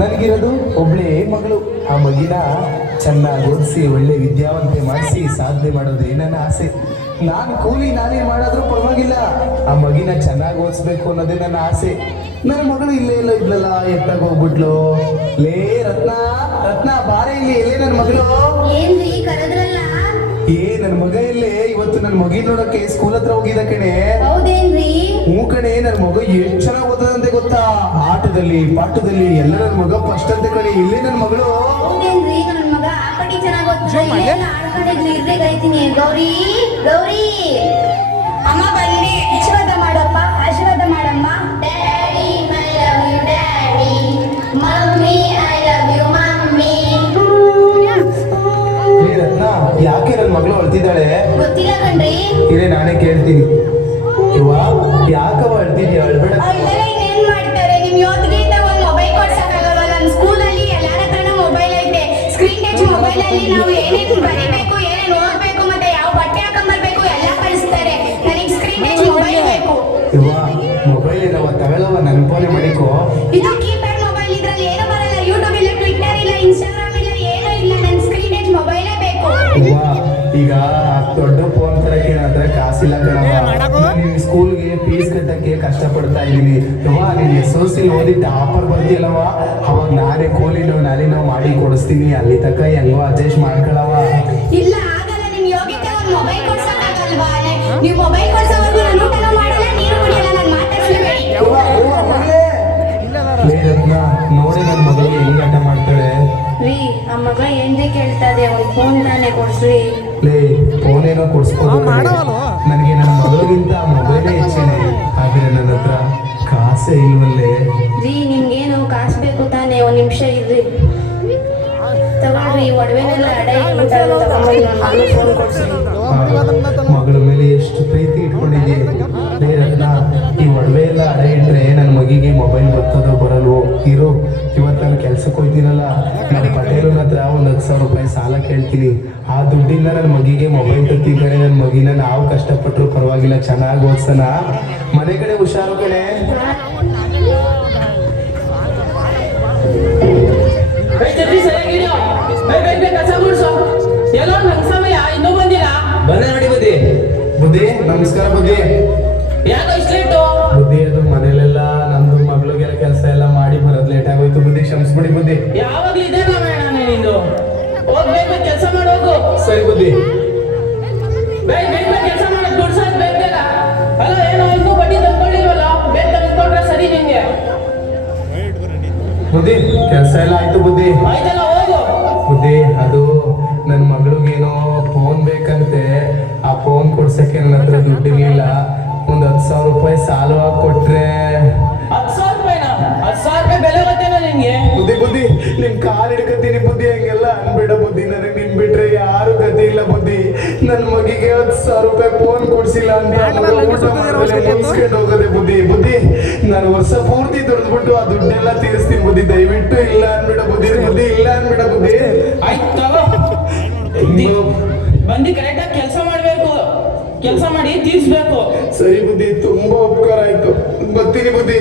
ನನಗಿರೋದು ಒಬ್ಳೇ ಮಗಳು. ಆ ಮಗಿನ ಚೆನ್ನಾಗಿ ಓದಿಸಿ ಒಳ್ಳೆ ವಿದ್ಯಾವಂತೆ ಮಾಡಿಸಿ ಸಾಧನೆ ಮಾಡೋದೇ ನನ್ನ ಆಸೆ. ನಾನು ಕೂಲಿ ನಾನೇ ಮಾಡಿದ್ರೂ ಪರವಾಗಿಲ್ಲ, ಆ ಮಗಿನ ಚೆನ್ನಾಗಿ ಓದಿಸ್ಬೇಕು ಅನ್ನೋದೇ ನನ್ನ ಆಸೆ. ನನ್ನ ಮಗಳು ಇಲ್ಲೇ ಎಲ್ಲ ಇದ್ಲಲ್ಲ, ಎತ್ತಾಗ ಹೋಗ್ಬಿಟ್ಲು. ಲೇ ರತ್ನ, ರತ್ನ ಬಾರೆ ಇಲ್ಲಿ, ಎಲ್ಲೇ ನನ್ನ ಮಗಳು? ಏನ್ರಿ ಕರೆದ್ರಲ್ಲ? ನನ್ನ ಮಗ ಇಲ್ಲೇ. ಇವತ್ತು ನನ್ನ ಮಗಿ ನೋಡಕ್ಕೆ ಸ್ಕೂಲ್ ಹತ್ರ ಹೋಗಿದ್ದ ಕಣೆ. ಹೌದೇನ್ರಿ? ಹ್ಞೂ ಕಣೆ, ನನ್ನ ಮಗ ಎಷ್ಟು ಚೆನ್ನಾಗಿ ಓದದಂತೆ ಗೊತ್ತಾ, ಆಟದಲ್ಲಿ ಪಾಠದಲ್ಲಿ ಎಲ್ಲ ನನ್ನ ಮಗ ಫಸ್ಟ್ ಅಂತೆ ಕಣೆ. ಇಲ್ಲೇ ನನ್ನ ಮಗಳು. ಹೌದೇನ್ರಿ? ನನ್ನ ಮಗ ಆ ಕಡೆ ಚೆನ್ನಾಗಿ ಓದ್ತಾನೆ, ಆಡ್ಕೊಂಡಿದ್ಲು. ಇರ್ಬೇಕಾಯ್ತೀನಿ. ಗೌರಿ, ಗೌರಿ ಅಮ್ಮ ಬನ್ನಿ, ಆಶೀರ್ವಾದ ಮಾಡಪ್ಪ, ಆಶೀರ್ವಾದ ಮಾಡಮ್ಮ. Daddy I love you daddy, mummy I love you mummy. Ratna, ಯಾಕೆ ನನ್ನ ಮಗಳು ಅಳ್ತಿದ್ದಾಳೆ? ಗೊತ್ತಿಲ್ಲ ಕಣ್ರಿ. ಇರೇ ನಾನೇ ಕೇಳ್ತೀನಿ. ಇವ ಯಾಕವ ಅಳ್ತಿದ್ಯಾ? ಅಳ್ಬೇಡ. ಇನ್ನೇನ್ ಮಾಡ್ತಾರೆ, ನಿಮ್ ಯೋತ್ಗಿಂತ ಒಂದು ಮೊಬೈಲ್ ಕೊಡ್ಸಕ್ಕಾಗಲ್ವ? ನಮ್ಮ ಸ್ಕೂಲಲ್ಲಿ ಎಲ್ಲಾರ ಹತ್ರನೂ ಮೊಬೈಲ್ ಐತೆ. ಸ್ಕ್ರೀನ್ ಟಚ್ ಮೊಬೈಲ್ ಅಲ್ಲಿ ನಾವು ಏನೇನು ಬರೀಬೇಕು, ಏನೇನು ಓದ್ಬೇಕು, ಮತ್ತೆ ಯಾವ ಬಟ್ಟೆ ಹಾಕೊಂಡ್ಬರ್ಬೇಕು ಎಲ್ಲ ಕಳಿಸ್ತಾರೆ. ನನಗೆ ಸ್ಕ್ರೀನ್ ಟಚ್ ಮೊಬೈಲ್ ಬೇಕು. ಇವ ಮೊಬೈಲ್ ಏನವ ತಗೊಳ್ಳವ, ನನ್ನ ಫೋನೇ ಮಾಡಿಕೋ. ಇದು ಕೀಪ್ಯಾಡ್ ಮೊಬೈಲ್, ಇದ್ರಲ್ಲಿ ಏನು ಬರಲ್ಲ. ಯೂಟ್ಯೂಬ್ ಇಲ್ಲ, ಟ್ವಿಟರ್ ಇಲ್ಲ, ಇನ್ಸ್ಟಾಗ್ರಾಮ್ ಇಲ್ಲ, ಏನೂ ಇಲ್ಲ. ನನ್ನ ಸ್ಕ್ರೀನ್ ಟಚ್ ಮೊಬೈಲೇ ಬೇಕು. ಇವ ಈಗ ದೊಡ್ಡ ಫೋನ್ ತರಕ್ಕೆ ನನ್ನ ಹತ್ರ ಕಾಸಿಲ್ಲ ಕಣವ. ನಿನ್ ಸ್ಕೂಲ್ಗೆ ಫೀಸ್ ಕಟ್ಟಕ್ಕೆ ಕಷ್ಟಪಡ್ತಾ ಇದೀನಿ. ಇವ ನೀನ್ SOC ಓದಿ ಟಾಪರ್ ಬರ್ತಿಯಲ್ಲವ, ಅವಾಗ ನಾನೇ ನಾನೇ ಮಾಡಿ ಕೊಡಿಸ್ತೀನಿ. ಅಲ್ಲಿ ತನಕ ಹೆಂಗೋ ಅಡ್ಜಸ್ಟ್ ಮಾಡ್ಕೊಳವ. ಇಲ್ಲ ಆಗಲ್ಲ, ನಿಮ್ ಯೋಗ್ಯತೆ ಒಂದು ಮೊಬೈಲ್ ಕೊಡ್ಸಕ್ಕಾಗಲ್ವಾ? ನೀವು ಮೊಬೈಲ್ ಕೊಡ್ಸೋವರೆಗೂ ನಾನು ಊಟನೂ ಮಾಡಲ್ಲ, ನೀರು ಕುಡಿಯಲ್ಲ. ನಾನು ಮಾತಾಡ್ಸ್ಲೇಬೇಡಿ. ನೋಡಿ ನನ್ನ ಮಗಳಿಗೆ ಹೆಂಗ್ ಆಟ ಮಾಡ್ತಾಳೆ. ರೀ, ಆ ಮಗ ಏನ್ರಿ ಕೇಳ್ತದೆ, ಒಂದು ಫೋನ್ ತಾನೇ ಕೊಡ್ಸ್ರಿ. ಲೇ ಫೋನ್ ಏನೋ ಕೊಡ್ಸ್ಬೋದು, ನನಗೆ ನನ್ನ ಮಗಳಿಗಿಂತ ಮೊಬೈಲೇ ಹೆಚ್ಚೇನೆ. ಆದ್ರೆ ನನ್ನ ಹತ್ರ ಕಾಸೇ ಇಲ್ವಲ್ಲೇ. ರೀ, ನಿಮ್ಗೇನು ಕಾಸು ಬೇಕು ತಾನೇ? ಒಂದು ನಿಮಿಷ ಇರ್ರಿ, ತಗೊಳ್ರಿ. ಒಡವೆನೆಲ್ಲ ಅಡ ಇಟ್ಬಿಟ್ಟು ತಗೊಂಡ್ಬಂದು ನನ್ನ ಮಗಳು ಫೋನ್ ಕೊಡ್ಸ್ರಿ. ಮಗಳ ಮೇಲೆ ಎಷ್ಟು ಪ್ರೀತಿ ಇಟ್ಕೊಂಡಿದ್ದೆ. ಲೇ ರತ್ನ, ಈ ಒಡವೆ ಎಲ್ಲ ಅಡ ಇಟ್ರೆ ನನ್ನ ಮಗಿಗೆ ಮೊಬೈಲ್ ಬರ್ತದೋ ಬರಲ್ವೋ. ಇರೋ, ಇವತ್ತು ನಾನು ಕೆಲ್ಸಕ್ಕೆ ಹೋಗ್ತೀನಲ್ಲ, ನನ್ನ ಪಟೇಲನ ಹತ್ರ ಒಂದು 10,000 ರೂಪಾಯಿ ಸಾಲ ಕೇಳ್ತೀನಿ. ಆ ದುಡ್ಡಿಂದ ನನ್ನ ಮಗಿಗೆ ಮೊಬೈಲ್ ತತ್ತಿದ್ದಾರೆ. ನನ್ನ ಮಗಿನ ನಾವು ಕಷ್ಟಪಟ್ಟರು ಪರವಾಗಿಲ್ಲ, ಚೆನ್ನಾಗಿ ಓದ್ಸೋಣ. ಮನೆ ಕಡೆ ಹುಷಾರು ಕಡೆ. ಬಂದ ನೋಡಿ ಬುದ್ಧಿ. ಬುದ್ಧಿ ನಮಸ್ಕಾರ. ಬುದ್ಧಿ ಯಾಕೋ ಇಷ್ಟ ಲೇಟು? ಬುದ್ಧಿ ಅದು ಮನೇಲೆಲ್ಲ ನಮ್ದು ಮಗಳಿಗೆಲ್ಲ ಕೆಲಸ ಎಲ್ಲ ಮಾಡಿ ಬರೋದು ಲೇಟ್ ಆಗೋಯ್ತು. ಬುದ್ಧಿ ಕ್ಷಮಿಸ್ಬಿಡಿ ಬುದ್ಧಿ. ಯಾವಾಗ್ಲೂ ಇದೆ ರಾಮಾಯಣ ನಿಂದು. ಹೋಗ್ಬೇಕು, ಕೆಲಸ ಮಾಡೋಗು. ಸರಿ ಬುದ್ಧಿ. ಬೇಗ ಕೆಲಸ ಮಾಡೋದು, ದುಡ್ಸೋದು ಬೇಗ ಬೇಗ. ಅಲ್ಲ ಏನೋ ಇನ್ನೂ ಬಡ್ಡಿ ತಂದ್ಕೊಳ್ಳಿಲ್ವಲ್ಲ, ಬೇಗ ತಂದ್ಕೊಂಡ್ರೆ ಸರಿ ನಿಂಗೆ. ಬುದ್ಧಿ ಕೆಲಸ ಎಲ್ಲ ಆಯ್ತು ಬುದ್ಧಿ. ಆಯ್ತಲ್ಲ, ಹೋಗು. ಬುದ್ಧಿ ಅದು ನನ್ನ ಮಗಳಿಗೇನೋ ಫೋನ್ ಬೇಕಂತೆ. ಆ ಫೋನ್ ಕೊಡ್ಸಕ್ಕೆ ನನ್ನ ಹತ್ರ ದುಡ್ಡಿರ್ಲಿಲ್ಲ. ಒಂದು 10,000 ರೂಪಾಯಿ ಸಾಲವಾಗಿ ಕೊಟ್ರೆ. 10,000 ರೂಪಾಯಿನ? 10,000 ರೂಪಾಯಿ ಬೆಲೆ ಗೊತ್ತೇನೋ ನಿನ್ಗೆ? ಬುದ್ಧಿ ಬುದ್ಧಿ ನಿಮ್ ಕಾಲ್ ಹಿಡ್ಕತೀನಿ ಬುದ್ಧಿ, ಹಂಗೆಲ್ಲ ಅನ್ಬೇಡ ಬುದ್ಧಿ. ನನಗೆ ನಿನ್ ಬಿಟ್ರೆ ಯಾರು ಗತಿ ಇಲ್ಲ ಬುದ್ಧಿ. ನನ್ನ ಮಗಿಗೆ 10,000 ರೂಪಾಯಿ ಫೋನ್ ಕೊಡ್ಸಿಲ್ಲ ಅಂತ ಮುಗಿಸ್ಕೊಂಡು ಹೋಗೋದೆ ಬುದ್ಧಿ. ಬುದ್ಧಿ ನಾನು ವರ್ಷ ಪೂರ್ತಿ ದುಡ್ದ್ಬಿಟ್ಟು ಆ ದುಡ್ಡೆಲ್ಲ ತೀರಿಸ್ತೀನಿ ಬುದ್ಧಿ. ದಯವಿಟ್ಟು ಇಲ್ಲ ಅನ್ಬೇಡ ಬುದ್ಧಿ. ಬುದ್ಧಿ ಇಲ್ಲ ಅನ್ಬೇಡ ಬುದ್ಧಿ. ಆಯ್ತು ತಗೋ, ಬಂದು ಕರೆಕ್ಟಾಗಿ ಕೆಲಸ ಮಾಡ್ಬೇಕು, ಕೆಲಸ ಮಾಡಿ ತೀರ್ಸ್ಬೇಕು. ಸರಿ ಬುದ್ಧಿ, ತುಂಬಾ ಉಪಕಾರ ಆಯ್ತು. ಬರ್ತೀನಿ ಬುದ್ಧಿ.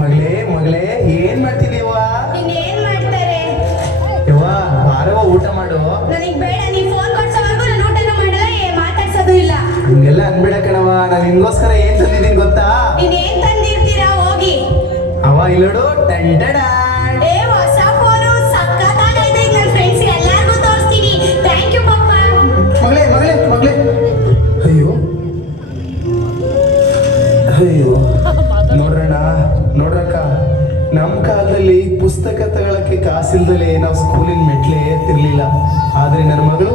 ಮಗಳೇ ಮಗಳೇ, ಏನ್ ಮಾಡ್ತಿದೀವ? ಇನ್ನೇನ್ ಮಾಡ್ತಾರೆ? ಯವ್ವ ಬಾರವ, ಊಟ ಮಾಡು. ನನಗೆ ಬೇಡ, ನೀವು ಫೋನ್ ಕೊಡ್ಸೋವರೆಗೂ ನಾನು ಊಟನೂ ಮಾಡಲ್ಲ, ಮಾತಾಡ್ಸೋದು ಇಲ್ಲ. ಹಂಗೆಲ್ಲ ಅನ್ಬೇಡ ಕಣವ, ನಾನು ನಿನ್ಗೋಸ್ಕರ ಏನ್ ತಂದಿದ್ದೀನಿ ಗೊತ್ತಾ? ಇನ್ನೇನ್ ತಂದಿರ್ತೀರಾ? ಹೋಗಿ. ಅವ ಇಲ್ಲೋಡು, ಟಂಟಡ. ಏ, ಹೊಸ ಫೋನು ಸಕ್ಕತ್ತಾಗೈತೆ. ನನ್ನ ಫ್ರೆಂಡ್ಸ್ ಎಲ್ಲರಿಗೂ ತೋರಿಸ್ತೀನಿ. ಥ್ಯಾಂಕ್ ಯು ಪಪ್ಪ. ಮಗಳೇ ಮಗಳೇ ಮಗಳೇ, ಅಯ್ಯೋ ಅಯ್ಯೋ. ನೋಡ್ರಣ್ಣ ನೋಡ್ರಕ್ಕ, ನಮ್ಮ ಕಾಲದಲ್ಲಿ ಪುಸ್ತಕ ತಗೊಳಕ್ಕೆ ಕಾಸಿಲ್ದಲೇ ನಾವು ಸ್ಕೂಲಿನ ಮೆಟ್ಲೆ ಏರ್ತಿರ್ಲಿಲ್ಲ. ಆದ್ರೆ ನನ್ನ ಮಗಳು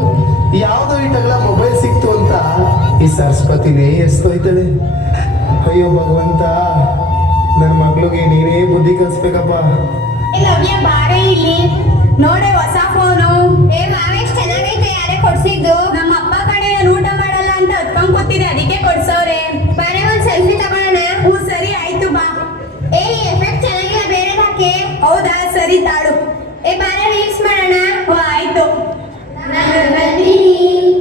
ಯಾವುದೋ ಇಟ್ಟಗಳ ಮೊಬೈಲ್ ಸಿಕ್ತು ಅಂತ ಈ ಸರಸ್ವತಿನೇ ಎಸ್ಕೊಯ್ತಾಳೆ. ಅಯ್ಯೋ ಭಗವಂತ, ನನ್ನ ಮಗಳಿಗೆ ನೀನೇ ಬುದ್ಧಿ ಕಲಿಸ್ಬೇಕಪ್ಪ. ನವ್ಯ ಬಾರೆ ಇಲ್ಲಿ ನೋಡೆ, ಹೊಸ ಫೋನು. ಏ ಮಾವೇಶ್, ಚೆನ್ನಾಗೈತೆ. ಯಾರೇ ಕೊಡ್ಸಿದ್ದು? ನಮ್ಮ ಅಪ್ಪ ಕಡೆ ನಾನು ಊಟ ಮಾಡಲ್ಲ ಅಂತ ಹತ್ಕೊಂಡ್ ಕೂತಿದೆ, ಅದಕ್ಕೆ ಕೊಡ್ಸವ್ರೆ. ಬಾರೆ ಒಂದ್ ಸೆಲ್ಫಿ ತಗೊಳ್ಳೋಣ. ಹ್ಞೂ ಸರಿ ಆಯ್ತು, ಬಾ. ಏ ಎಫೆಕ್ಟ್ ಚೆನ್ನಾಗಿಲ್ಲ, ಬೇರೆ ಹಾಕಿ. ಹೌದಾ, ಸರಿ ತಾಳು. ಏ ಬಾರೆ ರೀಲ್ಸ್ ಮಾಡೋಣ. ಆಯ್ತು. ನಾನು ಬಂದೀನಿ,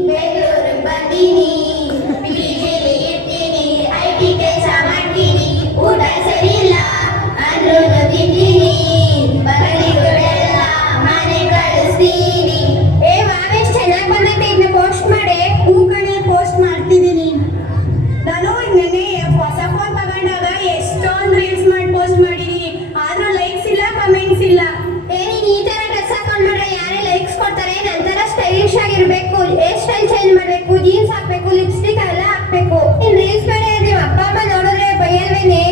ಬೆಂಗಳೂರು ಬಂದೀನಿ. ಹಾಕ್ಬೇಕು, ಲಿಪ್ಸ್ಟಿಕ್ ಎಲ್ಲ ಹಾಕ್ಬೇಕು. ರೀಲ್ಸ್ ಮಾಡಿ ನಿಮ್ಮ ಅಪ್ಪ ಅಮ್ಮ ನೋಡಿದ್ರೆ ಬೈಯಲ್ವೇನೆ?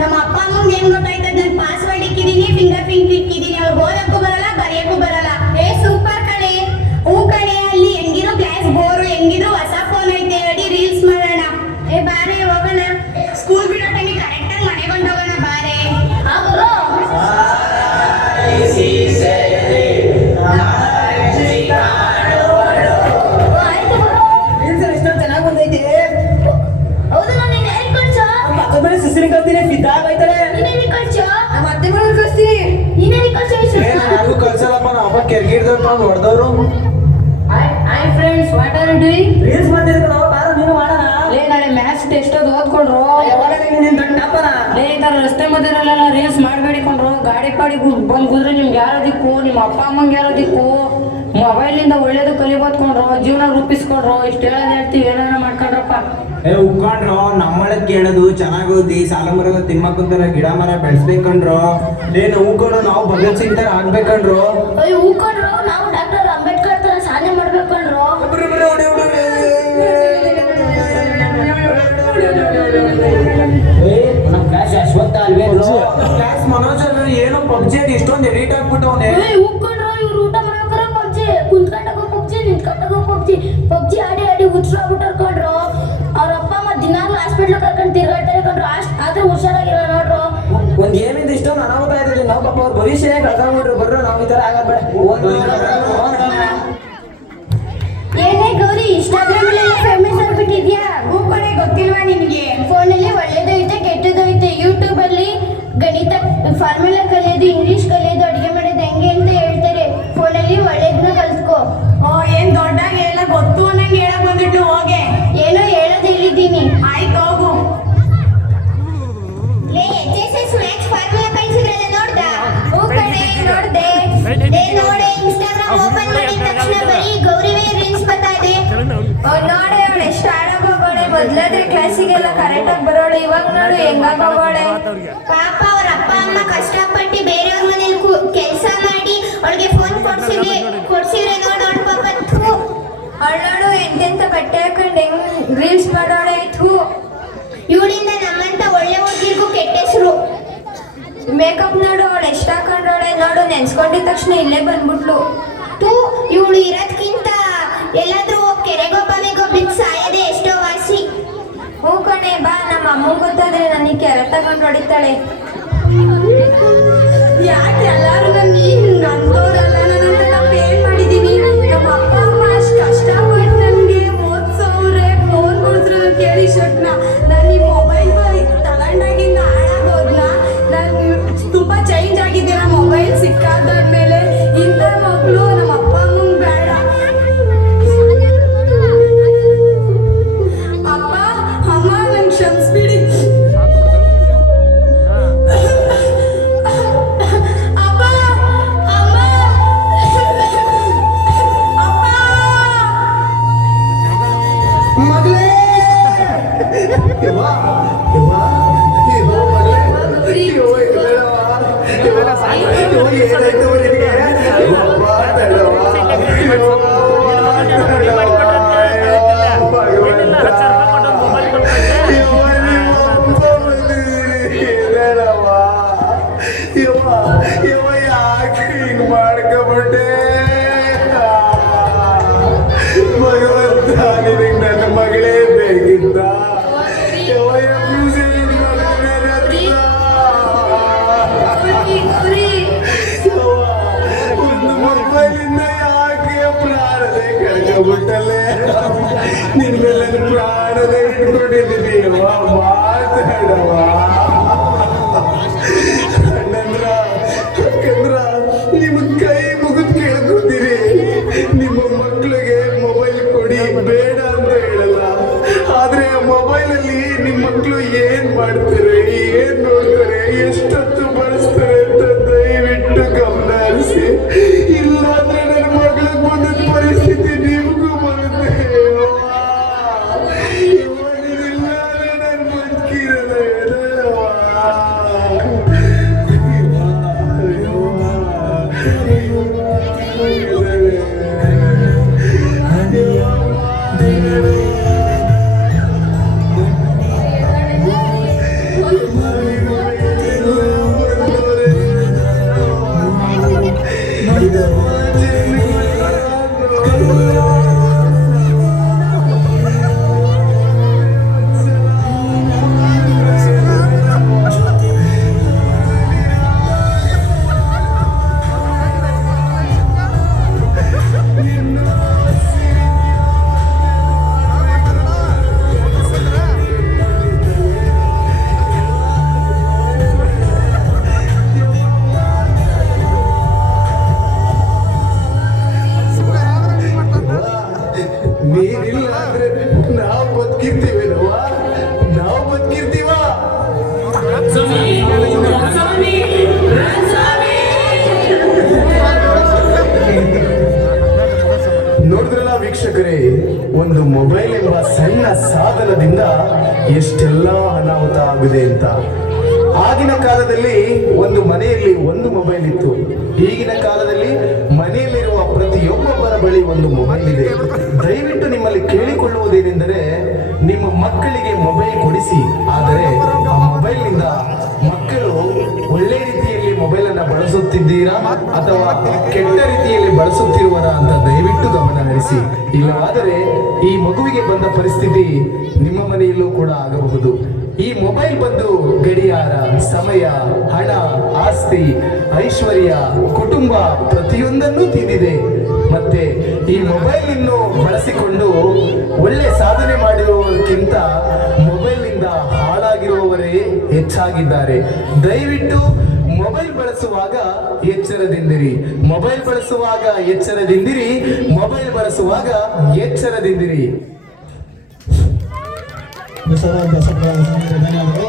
ನಮ್ಮ ಅಪ್ಪ ಅಮ್ಮಂಗೆ ಏನ್ ಗೊತ್ತಾಯ್ತದ? ನಾನು ಪಾಸ್ವರ್ಡ್ ಇಕ್ಕಿದೀನಿ, ಫಿಂಗರ್ ಪ್ರಿಂಟ್ ಇಕ್ಕಿದೀನಿ. ಅವ್ರು ಓದಕ್ಕೂ ಬರಲ್ಲ, ಬರೆಯಕ್ಕೂ ಬರಲ್ಲ. ಸೂಪರ್ ಕಣೆ. ಹೂ ಕಣೆ, ಅಲ್ಲಿ ಹೆಂಗಿರೋ ಕ್ಲಾಸ್ ಬೋರು, ಹೆಂಗಿದ್ರು ಹೊಸ ಫೋನ್ ಐತೆ, ಅಡಿ ರೀಲ್ಸ್ ಮಾಡೋಣ. ಬಾರೆ ಹೋಗೋಣ. ಸ್ಕೂಲ್ ಬಿಡೋ ಟೈಮಿಗೆ ಕರೆಕ್ಟಾಗಿ ಮನೆಗೆ ಹೊಂಟೋಗೋಣ ಬಾರೆ. ಚೆನ್ನಾಗಿ ಬಂದೈತೆ. ಹೌದು, ನಾನು ಯಾರಿಗೆ ಕಳ್ಸೋ? ಪಕ್ಕದ ಮನೆ ಸುಸಿರಿ ಕಲ್ತೀನಿ, ಬಿದ್ದಾಗೈತಾರೆ. ನೀನೇನಿಗೆ ಕಳ್ಸೋ? ನಮ್ಮ ಅತ್ತೆ ಮಗಳು ಕಳಿಸ್ತೀನಿ. ನೀನೇನಿಗೆ ಕಳ್ಸೋ? ಯಾರಿಗೂ ಕಳ್ಸಲ್ಲಪ್ಪ, ನಮ್ಮ ಅಪ್ಪ ಕೆರ್ಗಿಡ್ದಪ್ಪ ಹೊಡೆದವ್ರು. Hi friends, what are you doing? Reels ಮಾಡ್ತಿದ್ರು ಬಾರೋ ನೀನು ಮಾಡೋಣ. ಲೇ ನಾಳೆ ಮ್ಯಾಥ್ಸ್ ಟೆಸ್ಟ್ ಅದು ಓದ್ಕೊಂಡ್ರು. ಯಾವಾಗ ನೀನು ದೊಡ್ಡ ಟಾಪರ? ಲೇ ಈ ಥರ ರಸ್ತೆ ಮಧ್ಯದಲ್ಲೆಲ್ಲ ರೀಲ್ಸ್ ಮಾಡಬೇಡಿ ಕೊಂಡ್ರು. ಗಾಡಿ ಪಾಡಿ ಬಂದು ಕುದ್ರೆ ನಿಮ್ಗೆ ಯಾರೋ ದಿಕ್ಕು, ನಿಮ್ಮ ಅಪ್ಪ ಅಮ್ಮಂಗೆ ಯಾರೋ ದಿಕ್ಕು. ಮೊಬೈಲಿಂದ ಒಳ್ಳೇದು ಕಲಿಬೋದ್ಕೊಂಡ್ರು, ಜೀವನ ರೂಪಿಸ್ಕೊಂಡ್ರು. ಇಷ್ಟು ಹೇಳೋದು ಹೇಳ್ತೀವಿ, ಏನೇನ ಮಾಡ್ಕೊಂಡ್ರಪ್ಪ. ಉಕ್ಕೊಂಡ್ರು ನಮ್ಮಳದ್ ಕೇಳೋದು ಚೆನ್ನಾಗಿ ಓದಿ ಸಾಲ ಮರ ತಿಮ್ಮಕ್ಕಂತಾರ ಗಿಡ ಮರ ಬೆಳೆಸ್ಬೇಕಂಡ್ರು. ನಾವು ಉಕ್ಕೊಂಡು ನಾವು ಭಗತ್ ಸಿಂಗ್ ತರ ಆಗ್ಬೇಕಂಡ್ರು. ಹೂಕೊಂಡ್ರು ನಾವು ಡಾಕ್ಟರ್ ಅಂಬೇಡ್ಕರ್ ತರ ಸಾಧನೆ ಮಾಡ್ಬೇಕಂಡ್ರು. ನಮ್ ಕ್ಲಾಸ್ ಅಶ್ವತ್ಥ ಅಲ್ವೇ? ಕ್ಲಾಸ್ ಮನೋಜ್ ಏನೋ ಪಬ್ಜಿ ಇಷ್ಟೊಂದು ಎಡಿಟ್ ಆಗ್ಬಿಟ್ಟವನೆ. ಹೂಕೊಂಡ್ರು ಇವ್ರು ಊಟ ಮಾಡ್ಬೇಕಾರ ಪಬ್ಜಿ, ಕುಂತ್ಕೊಂಡಾಗ ಪಬ್ಜಿ, ನಿಂತ್ಕೊಂಡಾಗ ಪಬ್ಜಿ, ಪಬ್ಜಿ ಆಡಿ ಆಡಿ ಹುಚ್ಚಾಗ್ಬಿಟ್ಟಾರ್ಕೊಂಡ್ರು. ಅವ್ರ ಅಪ್ಪ ಅಮ್ಮ ದಿನಾಗ್ಲೂ ಹಾಸ್ಪಿಟ್ಲ್ ಕರ್ಕೊಂಡು ತಿರ್ಗಾಡ್ತಾರೆ ಕಂಡ್ರು. ಆದ್ರೆ ಹುಷಾರಾಗಿರೋ ನೋಡ್ರು. ಒಂದ್ ಏನಿಂದ ಇಷ್ಟೊಂದು ಅನಾಹುತ ಆಯ್ತದೆ. ನಾವು ಪಾಪ ಅವ್ರ ಭವಿಷ್ಯನೇ ಕಳ್ಕೊಂಡ್ಬಿಟ್ರು. ಬರ್ರು ನಾವು ಈ ತರ ಆಗಬೇಡ. ಏನೇ ಗೌರಿ, ಇನ್ಸ್ಟಾಗ್ರಾಮ್ ಅಲ್ಲಿ ಫೇಮಸ್ ಆಗ್ಬಿಟ್ಟಿದ್ಯಾ? ಕಡೆ ಗೊತ್ತಿಲ್ವಾ ನಿನ್ಗೆ? ಫೋನಲ್ಲಿ ಒಳ್ಳೇದು ಐತೆ, ಕೆಟ್ಟದ್ದು ಐತೆ. ಯೂಟ್ಯೂಬ್ ಅಲ್ಲಿ ಗಣಿತ ಫಾರ್ಮುಲಾ ಕಲಿಯೋದು, ಇಂಗ್ಲಿಷ್ ಕಲಿಯೋದು, ಅಡಿಗೆ ಮಾಡೋದು ಹೆಂಗೆ ಅಂತ ಹೇಳ್ತಾರೆ. ಫೋನಲ್ಲಿ ಒಳ್ಳೇದನ್ನ ಕಲ್ತ್ಕೋ. ಏನ್ ದೊಡ್ಡಾಗ ಎಲ್ಲ ಗೊತ್ತು ಅನ್ನಂಗೆ ಹೇಳಕ್ ಬಂದಿಟ್ಟು ಹೋಗೆ. ಏನೋ ಹೇಳೋದು ಹೇಳಿದ್ದೀನಿ. ಆಯ್ತು ಹೋಗು. ಫಾರ್ಮುಲಾ ಕಲಿಸಿದ್ರಲ್ಲ ನೋಡ್ದ? ಹೂ ಕಣೆ ನೋಡ್ದೆ. ನೋಡೆ ಇನ್ಸ್ಟಾಗ್ರಾಮ್ ಓಪನ್ ಮಾಡಿದ ತಕ್ಷಣ ಬರೀ ಗೌರಿವೇ ರೀಲ್ಸ್ ಬರ್ತಾ ಇದೆ. ನೋಡೆ ಅವಳು ಎಷ್ಟು ಆಡೋಗೋಳೆ. ಮೊದ್ಲಾದ್ರೆ ಕ್ಲಾಸಿಗೆಲ್ಲ ಕರೆಕ್ಟ್ ಆಗಿ ಬರೋಳು, ಇವಾಗ ನೋಡು ಹೆಂಗಾಗೋಳೆ. ಪಾಪ ಅವ್ರ ಅಪ್ಪ ಅಮ್ಮ ಕಷ್ಟಪಟ್ಟು ಬೇರೆಯವ್ರ ಮನೇಲಿ ಕೆಲಸ ಮಾಡಿ ಅವಳಿಗೆ ಫೋನ್ ಕೊಡ್ಸಿದ್ರೆ ನೋಡು ಅವಳ ಪಾಪ. ಅವಳು ಎಂತೆಂತ ಬಟ್ಟೆ ಹಾಕೊಂಡು ಹೆಂಗ್ ರೀಲ್ಸ್ ಮಾಡೋಳೆ. ಇವಳಿಂದ ನಮ್ಮಂತ ಒಳ್ಳೆ ಹುಡುಗಿರ್ಗೂ ಕೆಟ್ಟ ಹೆಸರು. ಮೇಕಪ್ ನೋಡು ಅವಳು ಎಷ್ಟು ಹಾಕೊಂಡವಳೆ ನೋಡು. ನೆನ್ಸ್ಕೊಂಡಿದ ತಕ್ಷಣ ಇಲ್ಲೇ ಬಂದ್ಬಿಟ್ಲು. ಇವಳು ಇರೋದ್ಕಿಂತ ಎಲ್ಲಾದ್ರೂ ಕೆರೆಗೋ ಬಾವಿಗೋ ಬಿದ್ದು ಸಾಯದೆ ಎಷ್ಟೋ ವಾಸಿ. ಹೂ ಕಣೆ ಬಾ, ನಮ್ಮ ಅಮ್ಮಂಗೆ ಗೊತ್ತಾದ್ರೆ ನನಗೆ ಕೆರೆ ತಗೊಂಡು ಹೊಡಿತಾಳೆ. ಯಾಕೆ ಎಲ್ಲಾರು ನನ್ಗೆ ಅಂದೋರಲ್ಲ? ನಾನಂತ ತಪ್ಪೇನ್ ಮಾಡಿದೀನಿ? ನಮ್ಮ ಅಪ್ಪ ಅಮ್ಮ ಅಷ್ಟು ಕಷ್ಟಪಟ್ಟು ನನಗೆ ಓದ್ಸವ್ರೆ, ಫೋನ್ ಕೊಡಿದ್ರು ಕೇಳಿ ಶಟ್ನ. ನಾನು ಈ ಮೊಬೈಲ್ ತಗೊಂಡಾಗಿಂದ ಹಾಳಾಗೋದ್ನ. ನಾನು ತುಂಬಾ ಚೇಂಜ್ ಆಗಿದ್ದೀರ ಮೊಬೈಲ್ ಸಿಕ್ಕಾದ್ಮೇಲೆ. ಇಂಥ ಮಕ್ಕಳು ನಮ್ಮ ಅಪ್ಪ ಅಮ್ಮಂಗೆ ಬೇಡ. ಅಪ್ಪ ಅಮ್ಮ ನಂಗೆ ಕ್ಷಮಿಸ್ಬಿಡಿ. ಅಪ್ಪ ಅಮ್ಮ ಮಗಳೇ ಮಾಡ್ಕೊಬಿಟ್ಟೆ ಭಗವಂತ, ನಿನಗೆ ನನ್ನ ಮಗಳೇ ಬೇಕಿದ್ದ. ಒಂದು ಮೊಬೈಲಿಂದ ಯಾಕೆ ಪ್ರಾಣದೇ ಕಳ್ಕೊಬಿಟ್ಟಲ್ಲೇ? ನಿನ್ ಮೇಲೆ ಪ್ರಾಣದೇ ಇಟ್ಕೊಂಡಿದ್ದೀನಿ. ಮಾತಾಡವ ಅಣ್ಣಂದ್ರ ಅಕ್ಕಂದ್ರ, ನಿಮ್ಮ ಕೈ ಮುಗಿದು ಕೇಳ್ಕೊತೀರಿ. ನಿಮ್ಮ ಮಕ್ಕಳಿಗೆ ಮೊಬೈಲ್ ಕೊಡಿ ಬೇಡ ಅಂತ ಹೇಳಲ್ಲ, ಆದ್ರೆ ಮೊಬೈಲಲ್ಲಿ ನಿಮ್ಮ ಮಕ್ಕಳು ಏನ್ ಮಾಡ್ತಾರೆ, ಏನ್ ನೋಡ್ತಾರೆ, ಎಷ್ಟೊತ್ತು ಬಳಸ್ತಾರೆ ಅಂತ ದಯವಿಟ್ಟು ಗಮನ ಹರಿಸಿ. ಇಲ್ಲಾಂದ್ರೆ ನನ್ನ ಮಗಳಿಗೆ ಬಂದ ಪರಿಸ್ಥಿತಿ ನಿಮಗೂ ಬರುತ್ತೆ. ಇವನಿಲ್ಲಾದ್ರೆ ನನ್ನ ಬದುಕಿರೋದು ಏನವ? ಬದುಕಿರ್ತೀವೇನೋ ನಾವು ಬದುಕಿರ್ತೀವ. ನೋಡಿದ್ರಲ್ಲ ವೀಕ್ಷಕರೇ, ಒಂದು ಮೊಬೈಲ್ ಎಂಬ ಸಣ್ಣ ಸಾಧನದಿಂದ ಎಷ್ಟೆಲ್ಲ ಅನಾಹುತ ಆಗಿದೆ ಅಂತ. ಆಗಿನ ಕಾಲದಲ್ಲಿ ಒಂದು ಮನೆಯಲ್ಲಿ ಒಂದು ಮೊಬೈಲ್ ಇತ್ತು. ಈಗಿನ ಕಾಲದಲ್ಲಿ ಮನೆಯಲ್ಲಿರುವ ಪ್ರತಿಯೊಬ್ಬೊಬ್ಬರ ಬಳಿ ಒಂದು ಮೊಬೈಲ್ ಇದೆ. ದಯವಿಟ್ಟು ನಿಮ್ಮಲ್ಲಿ ಕೇಳಿಕೊಳ್ಳುವುದೇನೆಂದರೆ, ನಿಮ್ಮ ಮಕ್ಕಳಿಗೆ ಮೊಬೈಲ್ ಕೊಡಿಸಿ. ಆದರೆ ಆ ಮೊಬೈಲ್ನಿಂದ ಮಕ್ಕಳು ಒಳ್ಳೆ ರೀತಿಯಲ್ಲಿ ಮೊಬೈಲ್ ಅನ್ನ ಬಳಸುತ್ತಿದ್ದೀರಾ ಅಥವಾ ಕೆಟ್ಟ ರೀತಿಯಲ್ಲಿ ಬಳಸುತ್ತಿರುವರಾ ಅಂತ ದಯವಿಟ್ಟು ಗಮನ ಹರಿಸಿ. ಇಲ್ಲವಾದರೆ ಈ ಮಗುವಿಗೆ ಬಂದ ಪರಿಸ್ಥಿತಿ ನಿಮ್ಮ ಮನೆಯಲ್ಲೂ ಕೂಡ ಆಗಬಹುದು. ಈ ಮೊಬೈಲ್ ಬಂದು ಗಡಿಯಾರ, ಸಮಯ, ಹಣ, ಆಸ್ತಿ, ಐಶ್ವರ್ಯ, ಕುಟುಂಬ ಪ್ರತಿಯೊಂದನ್ನೂ ತಿಂದಿದೆ. ಮತ್ತೆ ಈ ಮೊಬೈಲ್ ಅನ್ನು ಬಳಸಿಕೊಂಡು ಒಳ್ಳೆ ಸಾಧನೆ ಮಾಡಿರುವವರಿಗಿಂತ ಮೊಬೈಲ್ನಿಂದ ಹಾಳಾಗಿರುವವರೇ ಹೆಚ್ಚಾಗಿದ್ದಾರೆ. ದಯವಿಟ್ಟು ಮೊಬೈಲ್ ಬಳಸುವಾಗ ಎಚ್ಚರದಿಂದಿರಿ. ಮೊಬೈಲ್ ಬಳಸುವಾಗ ಎಚ್ಚರದಿಂದಿರಿ. ಮೊಬೈಲ್ ಬಳಸುವಾಗ ಎಚ್ಚರದಿಂದಿರಿ. ಧನ್ಯವಾದಗಳು.